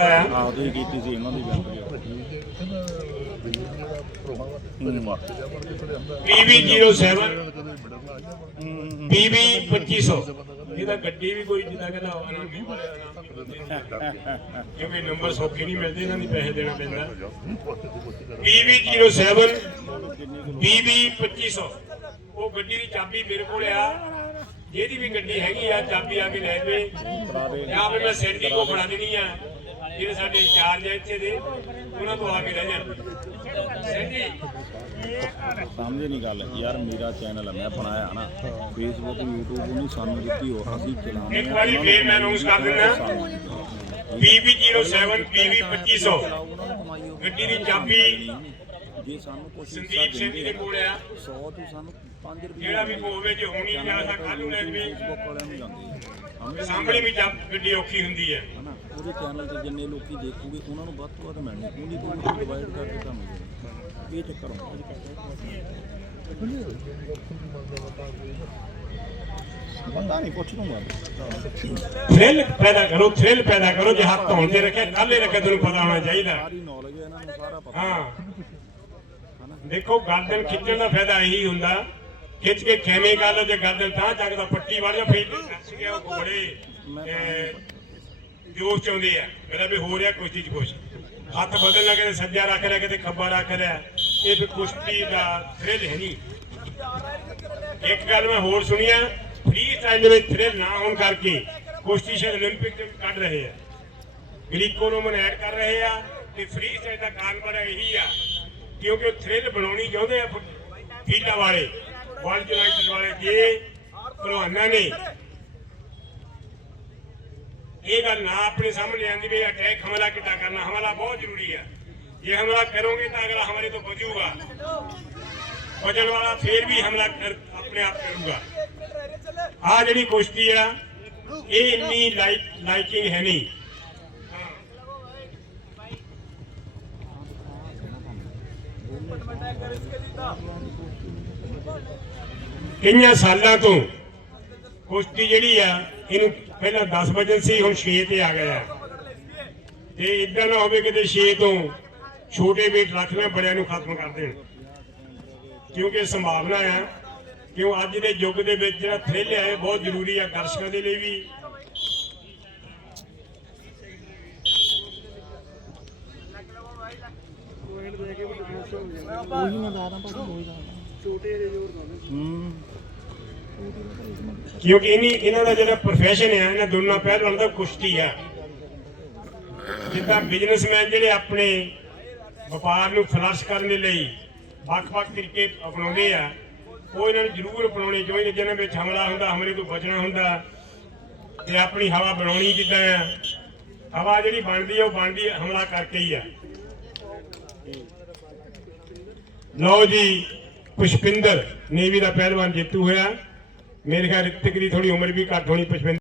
ਆਹ ਤੁਸੀਂ ਕੀਤੀ ਸੀ ਉਹਨਾਂ ਦੀ ਬੈਂਕ PV07 PV 2500 ਇਹਦਾ ਗੱਡੀ ਵੀ ਕੋਈ ਜਿੱਦਾਂ ਕਹਿੰਦਾ ਅਨਾਮੀ ਕਿਉਂਕਿ ਨੰਬਰ ਸੌਖੇ ਨਹੀਂ ਮਿਲਦੇ ਇਹਨਾਂ ਦੀ ਪੈਸੇ ਦੇਣਾ ਪੈਂਦਾ। PV07 PV 2500 ਉਹ ਗੱਡੀ ਦੀ ਚਾਬੀ ਮੇਰੇ ਕੋਲ ਆ। ਜਿਹਦੀ ਵੀ ਗੱਡੀ ਹੈਗੀ ਆ ਚਾਬੀ ਆ ਕੇ ਲੈ ਜਵੇ। ਜਾਂ ਫਿਰ ਮੈਂ ਸੈਂਡੀ ਕੋ ਫੜਾ ਦੇਣੀ ਆ। ਜਿਹੜੇ ਸਾਡੇ ਇੰਚਾਰਜ ਆ ਇੱਥੇ ਦੇ ਉਹਨਾਂ ਤੋਂ ਆ ਕੇ ਲੈ ਜਾਣ ਸੈਂਡੀ ਸਮਝੇ ਨਹੀਂ ਗੱਲ। ਯਾਰ ਮੇਰਾ ਚੈਨਲ ਹੈ ਮੈਂ ਬਣਾਇਆ ਨਾ ਫੇਸਬੁੱਕ YouTube ਨਹੀਂ ਸਾਨੂੰ ਦਿੱਤੀ ਉਹ ਅਸੀਂ ਚਲਾਉਂਦੇ ਇੱਕ ਵਾਰੀ ਫੇਰ ਮੈਂ ਅਨਾਉਂਸ ਕਰ ਦਿੰਦਾ। PV07 PV 2500 ਗੱਡੀ ਦੀ ਚਾਬੀ ਜੇ ਸਾਨੂੰ ਕੁਝ ਸਿੰਘ ਜੀ ਦੇ ਕੋਲ ਆ। 100 ਤੋਂ ਸਾਨੂੰ 5 ਰੁਪਏ ਜਿਹੜਾ ਵੀ ਹੋਵੇ ਜੇ ਹੋਣੀ ਜਾਂ ਤਾਂ ਕੱਲ ਨੂੰ ਲੈ ਜਵੇ ਫੇਸਬੁੱਕ ਵਾਲਿਆਂ ਨੂੰ ਜਾਂਦੇ ਸਾਹਮਣੇ ਵੀ ਗੱਡੀ ਔਖੀ ਹੁੰਦੀ ਹੈ। ਉਹਦੇ ਚੈਨਲ ਤੇ ਜਿੰਨੇ ਲੋਕੀ ਦੇਖੂਗੇ ਉਹਨਾਂ ਨੂੰ ਵੱਧ ਤੋਂ ਵੱਧ ਮਿਲਣੀ ਉਹਦੀ ਕੋਈ ਡਿਵਾਈਡ ਕਰਕੇ ਤੁਹਾਨੂੰ ਦੇਣੀ। ਇਹ ਚੱਕਰ ਹੁੰਦਾ। ਪਤਾ ਨਹੀਂ ਪੁੱਛ ਲੂੰਗਾ ਥ੍ਰਿਲ ਪੈਦਾ ਕਰੋ ਥ੍ਰਿਲ ਪੈਦਾ ਕਰੋ ਜੇ ਹੱਥ ਧੌਣ ਤੇ ਰੱਖਿਆ ਕੱਲੇ ਰੱਖਿਆ ਤੁਹਾਨੂੰ ਪਤਾ ਹੋਣਾ ਚਾਹੀਦਾ। ਸਾਰੀ ਨੌਲੇਜ ਹੈ ਇਹਨਾਂ ਨੂੰ ਸਾਰਾ ਪਤਾ। ਹਾਂ। ਦੇਖੋ ਗਰਦਨ ਖਿੱਚਣ ਦਾ ਫਾਇਦਾ ਇਹੀ ਹੁੰਦਾ। ਖਿੱਚ ਕੇ ਖੈਮੇ ਕਰ ਲਓ ਜੇ ਗਰਦਨ ਤਾਂ ਚੱਕਦਾ ਪੱਟੀ ਵੜ ਜਾ ਫੇਰ ਨੱਸ ਗਿਆ ਉਹ ਘੋੜੇ ਜੋਸ਼ ਚਾਉਂਦੇ ਆ ਮੇਰਾ ਵੀ ਹੋ ਰਿਹਾ ਕੁਸ਼ਤੀ ਚ ਕੁਛ ਹੱਥ ਬਦਲ ਲਾ ਕੇ ਸੱਜਾ ਰੱਖ ਲਿਆ ਕਿਤੇ ਖੱਬਾ ਰੱਖ ਲਿਆ ਇਹ ਵੀ ਕੁਸ਼ਤੀ ਦਾ ਥ੍ਰਿਲ ਹੈ ਨਹੀਂ ਇੱਕ ਗੱਲ ਮੈਂ ਹੋਰ ਸੁਣੀਆ ਫ੍ਰੀ ਸਟਾਈਲ ਦੇ ਵਿੱਚ ਥ੍ਰਿਲ ਨਾ ਹੋਣ ਕਰਕੇ ਕੁਸ਼ਤੀ ਸ਼ਾਇਦ 올림픽 ਚ ਕੱਢ ਰਹੇ ਆ ਗ੍ਰੀਕੋ ਨੂੰ ਐਡ ਕਰ ਰਹੇ ਆ ਤੇ ਫ੍ਰੀ ਸਟਾਈਲ ਦਾ ਕਾਰਨ ਬੜਾ ਇਹੀ ਆ ਕਿਉਂਕਿ ਉਹ ਥ੍ਰਿਲ ਬਣਾਉਣੀ ਚਾਹੁੰਦੇ ਆ ਫੀਲਡਾਂ ਵਾਲੇ ਵਰਲਡ ਯੂਨਾਈਟਿਡ ਵਾਲੇ ਜੇ ਭਲਵਾਨਾਂ ਨੇ ਇਹ ਗੱਲ ਨਾ ਆਪਣੇ ਸਾਹਮਣੇ ਆਂਦੀ ਵੀ ਅਟੈਕ ਹਮਲਾ ਕਿੱਦਾਂ ਕਰਨਾ, ਹਮਲਾ ਬਹੁਤ ਜ਼ਰੂਰੀ ਹੈ ਜੇ ਹਮਲਾ ਕਰੋਗੇ ਤਾਂ ਅਗਲਾ ਹਮਲੇ ਤੋਂ ਬਚੂਗਾ। ਬਚਣ ਵਾਲਾ ਫੇਰ ਵੀ ਹਮਲਾ ਆਪਣੇ ਆਪ ਕਰੂਗਾ। ਆ ਜਿਹੜੀ ਕੁਸ਼ਤੀ ਆ, ਇਹ ਇੰਨੀ ਲਾਈਕ ਲਾਈਕਿੰਗ ਹੈ ਨਹੀਂ। ਕਈਆਂ ਸਾਲਾਂ ਤੋਂ ਕੁਸ਼ਤੀ ਜਿਹੜੀ ਆ ਇਹਨੂੰ ਪਹਿਲਾਂ 10 ਵਜੇ ਸੀ ਹੁਣ 6 ਤੇ ਆ ਗਿਆ। ਤੇ ਇਦਾਂ ਨਾ ਹੋਵੇ ਕਿਤੇ 6 ਤੋਂ ਛੋਟੇ ਵੇਟ ਰੱਖਣਾ ਬੜਿਆਂ ਨੂੰ ਖਤਮ ਕਰ ਦੇਣ। ਕਿਉਂਕਿ ਸੰਭਾਵਨਾ ਆ ਕਿਉਂ ਅੱਜ ਦੇ ਯੁੱਗ ਦੇ ਵਿੱਚ ਜਿਹੜਾ ਥ੍ਰਿਲ ਹੈ ਬਹੁਤ ਜ਼ਰੂਰੀ ਆ ਦਰਸ਼ਕਾਂ ਦੇ ਲਈ ਵੀ। ਉਹੀ ਮੈਂ ਦੱਸਦਾ ਭਾਜੀ ਉਹੀ ਦੱਸਦਾ। ਹੂੰ। ਕਿਉਂਕਿ ਇਨੀ ਇਹਨਾਂ ਦਾ ਜਿਹੜਾ profession ਹੈ ਇਹਨਾਂ ਦੋਨਾਂ ਪਹਿਲਵਾਨ ਦਾ ਕੁਸ਼ਤੀ ਆ। ਜਿੱਦਾਂ ਬਿਜ਼ਨਸਮੈਨ ਜਿਹੜੇ ਆਪਣੇ ਵਪਾਰ ਨੂੰ ਫਲਰਸ਼ ਕਰਨ ਦੇ ਲਈ ਵੱਖ-ਵੱਖ ਤਰੀਕੇ ਅਪਣਾਉਂਦੇ ਆ, ਉਹ ਇਹਨਾਂ ਨੂੰ ਜ਼ਰੂਰ ਅਪਣਾਉਣੇ ਚਾਹੀਦੇ, ਜਿਹਨਾਂ ਵਿੱਚ ਹਮਲਾ ਹੁੰਦਾ, ਹਮਲੇ ਤੋਂ ਬਚਣਾ ਹੁੰਦਾ, ਤੇ ਆਪਣੀ ਹਵਾ ਬਣਾਉਣੀ ਜਿੱਦਾਂ ਆ। ਹਵਾ ਜਿਹੜੀ ਬਣਦੀ ਆ, ਉਹ ਬਣਦੀ ਹਮਲਾ ਕਰਕੇ ਹੀ ਆ। ਲਓ ਜੀ, ਪੁਸ਼ਪਿੰਦਰ ਨੇਵੀ ਦਾ ਪਹਿਲਵਾਨ ਜੇਤੂ ਹੋਇਆ। ਮੇਰੇ ਖਿਆਲ ਰਿਤਿਕ ਦੀ ਥੋੜੀ ਉਮਰ ਵੀ ਘੱਟ ਹੋਣੀ ਪੁਸ਼ਪਿੰਦਰ